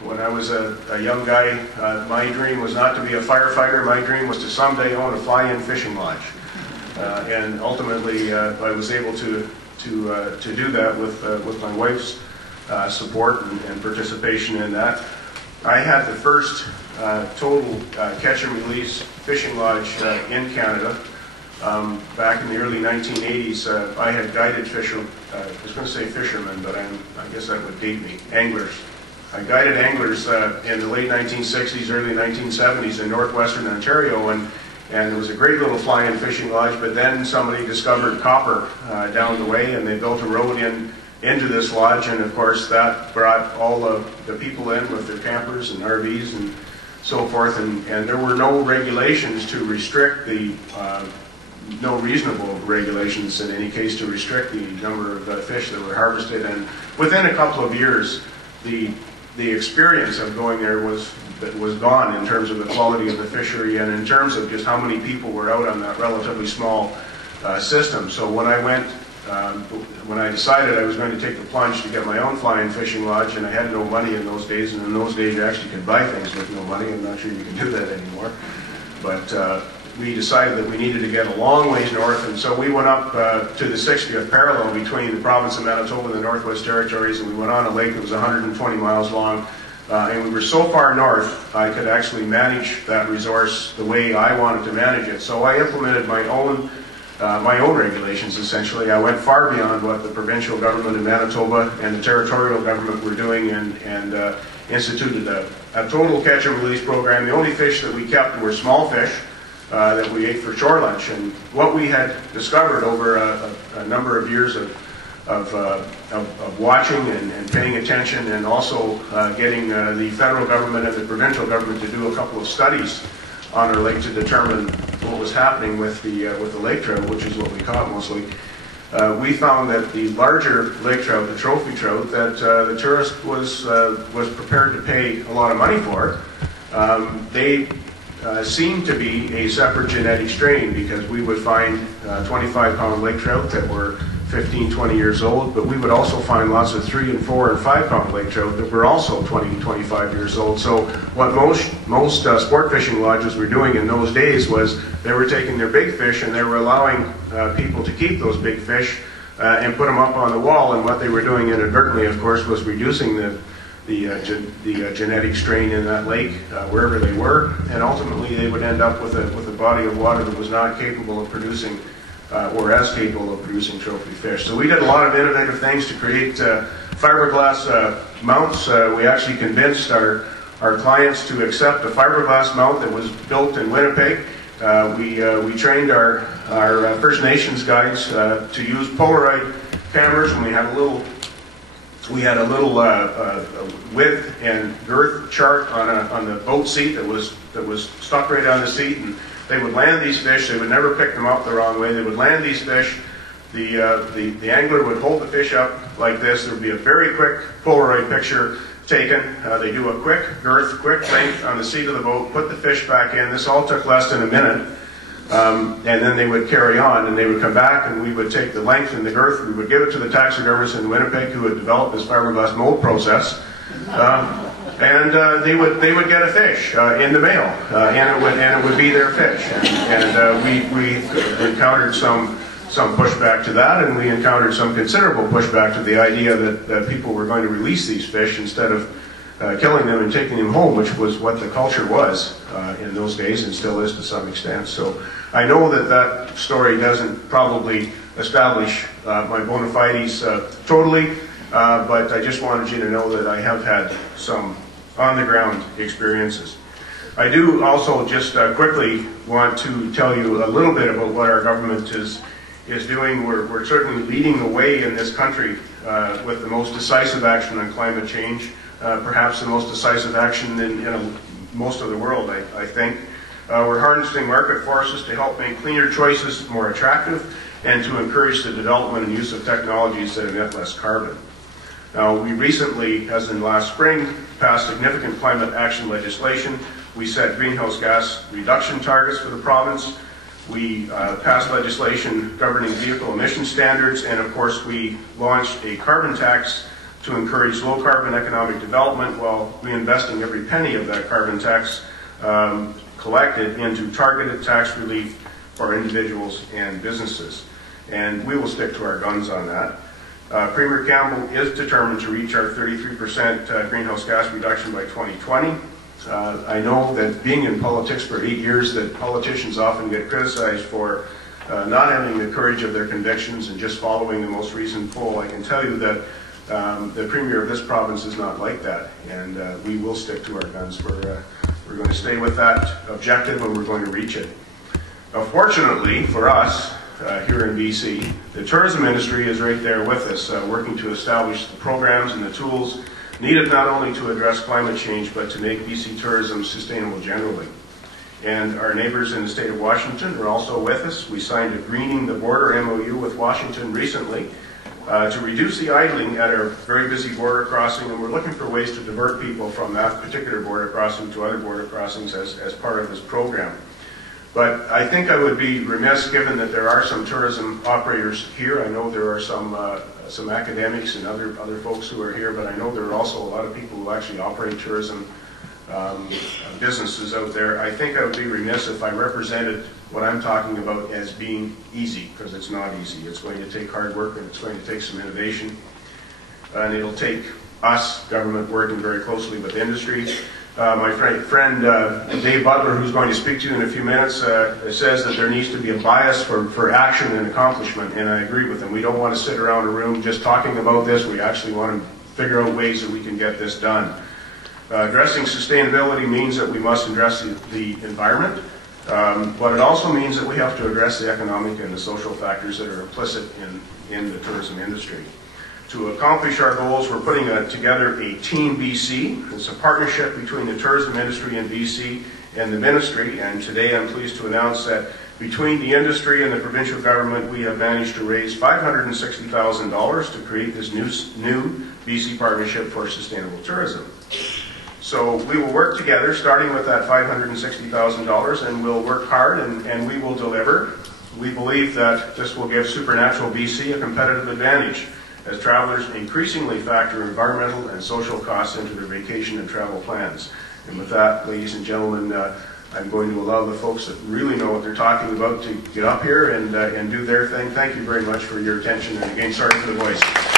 When I was a young guy, my dream was not to be a firefighter. My dream was to someday own a fly-in fishing lodge. And ultimately, I was able to do that with my wife's support and participation in that. I had the first total catch and release fishing lodge in Canada. Back in the early 1980s, I had guided fishermen, I was going to say fishermen, but I guess that would date me, anglers. I guided anglers in the late 1960s, early 1970s in northwestern Ontario, and it was a great little fly-in fishing lodge, but then somebody discovered copper down the way, and they built a road into this lodge, and of course that brought all of the people in with their campers and RVs and so forth, and there were no regulations to restrict the no reasonable regulations in any case to restrict the number of fish that were harvested. And within a couple of years, the experience of going there was gone in terms of the quality of the fishery and in terms of just how many people were out on that relatively small system. So when I decided I was going to take the plunge to get my own fly-in fishing lodge, and I had no money in those days, and in those days you actually could buy things with no money. I'm not sure you can do that anymore. But we decided that we needed to get a long ways north, and so we went up to the 60th parallel between the province of Manitoba and the Northwest Territories, and we went on a lake that was 120 miles long, and we were so far north I could actually manage that resource the way I wanted to manage it. So I implemented my own regulations, essentially. I went far beyond what the provincial government in Manitoba and the territorial government were doing, and instituted a total catch and release program. The only fish that we kept were small fish that we ate for shore lunch. And what we had discovered over a number of years of watching and paying attention, and also getting the federal government and the provincial government to do a couple of studies on our lake to determine what was happening with the lake trout, which is what we caught mostly. We found that the larger lake trout, the trophy trout, that the tourist was prepared to pay a lot of money for, they seemed to be a separate genetic strain, because we would find 25-pound lake trout that were 15, 20 years old, but we would also find lots of 3 and 4 and 5-pound lake trout that were also 20 and 25 years old. So what most sport fishing lodges were doing in those days was they were taking their big fish and they were allowing people to keep those big fish and put them up on the wall, and what they were doing inadvertently, of course, was reducing the genetic strain in that lake wherever they were, and ultimately they would end up with a body of water that was not capable of producing or as capable of producing trophy fish. So we did a lot of innovative things to create fiberglass mounts. We actually convinced our clients to accept a fiberglass mount that was built in Winnipeg. We trained our First Nations guides to use Polaroid cameras, and we had a little width and girth chart on the boat seat that was stuck right on the seat, and they would land these fish. They would never pick them up the wrong way. They would land these fish. The angler would hold the fish up like this. There would be a very quick Polaroid picture taken. They do a quick girth, quick length on the seat of the boat, put the fish back in. This all took less than a minute. And then they would carry on, and they would come back, and we would take the length and the girth. We would give it to the taxidermist in Winnipeg, who had developed this fiberglass mold process. And they would get a fish in the mail, and it would be their fish. And we encountered some pushback to that, and we encountered some considerable pushback to the idea that people were going to release these fish instead of killing them and taking them home, which was what the culture was in those days, and still is to some extent. So I know that story doesn't probably establish my bona fides totally, but I just wanted you to know that I have had some on-the-ground experiences. I do also just quickly want to tell you a little bit about what our government is doing. We're certainly leading the way in this country with the most decisive action on climate change, perhaps the most decisive action in most of the world, I think. We're harnessing market forces to help make cleaner choices more attractive and to encourage the development and use of technologies that emit less carbon. Now, we recently, as in last spring, passed significant climate action legislation. We set greenhouse gas reduction targets for the province. We passed legislation governing vehicle emission standards, and of course we launched a carbon tax to encourage low-carbon economic development while reinvesting every penny of that carbon tax collected into targeted tax relief for individuals and businesses. And we will stick to our guns on that. Premier Campbell is determined to reach our 33% greenhouse gas reduction by 2020. I know that being in politics for 8 years, that politicians often get criticized for not having the courage of their convictions and just following the most recent poll. I can tell you that the Premier of this province is not like that, and we will stick to our guns. We're going to stay with that objective, and we're going to reach it. Now, fortunately for us here in BC, the tourism industry is right there with us, working to establish the programs and the tools needed not only to address climate change, but to make BC tourism sustainable generally. And our neighbors in the state of Washington are also with us. We signed a Greening the Border MOU with Washington recently to reduce the idling at our very busy border crossing, and we're looking for ways to divert people from that particular border crossing to other border crossings as part of this program. But I think I would be remiss, given that there are some tourism operators here. I know there are some academics and other folks who are here, but I know there are also a lot of people who actually operate tourism businesses out there. I think I would be remiss if I represented what I'm talking about as being easy, because it's not easy. It's going to take hard work, and it's going to take some innovation, and it'll take us, government, working very closely with industry. My friend Dave Butler, who's going to speak to you in a few minutes, says that there needs to be a bias for action and accomplishment, and I agree with him. We don't want to sit around a room just talking about this. We actually want to figure out ways that we can get this done. Addressing sustainability means that we must address the environment, but it also means that we have to address the economic and the social factors that are implicit in the tourism industry. To accomplish our goals, we're putting together a Team BC. It's a partnership between the tourism industry in BC and the ministry, and today I'm pleased to announce that between the industry and the provincial government, we have managed to raise $560,000 to create this new BC Partnership for Sustainable Tourism. So we will work together, starting with that $560,000, and we'll work hard and we will deliver. We believe that this will give Supernatural BC a competitive advantage as travelers increasingly factor environmental and social costs into their vacation and travel plans. And with that, ladies and gentlemen, I'm going to allow the folks that really know what they're talking about to get up here and do their thing. Thank you very much for your attention, and again, sorry for the voice.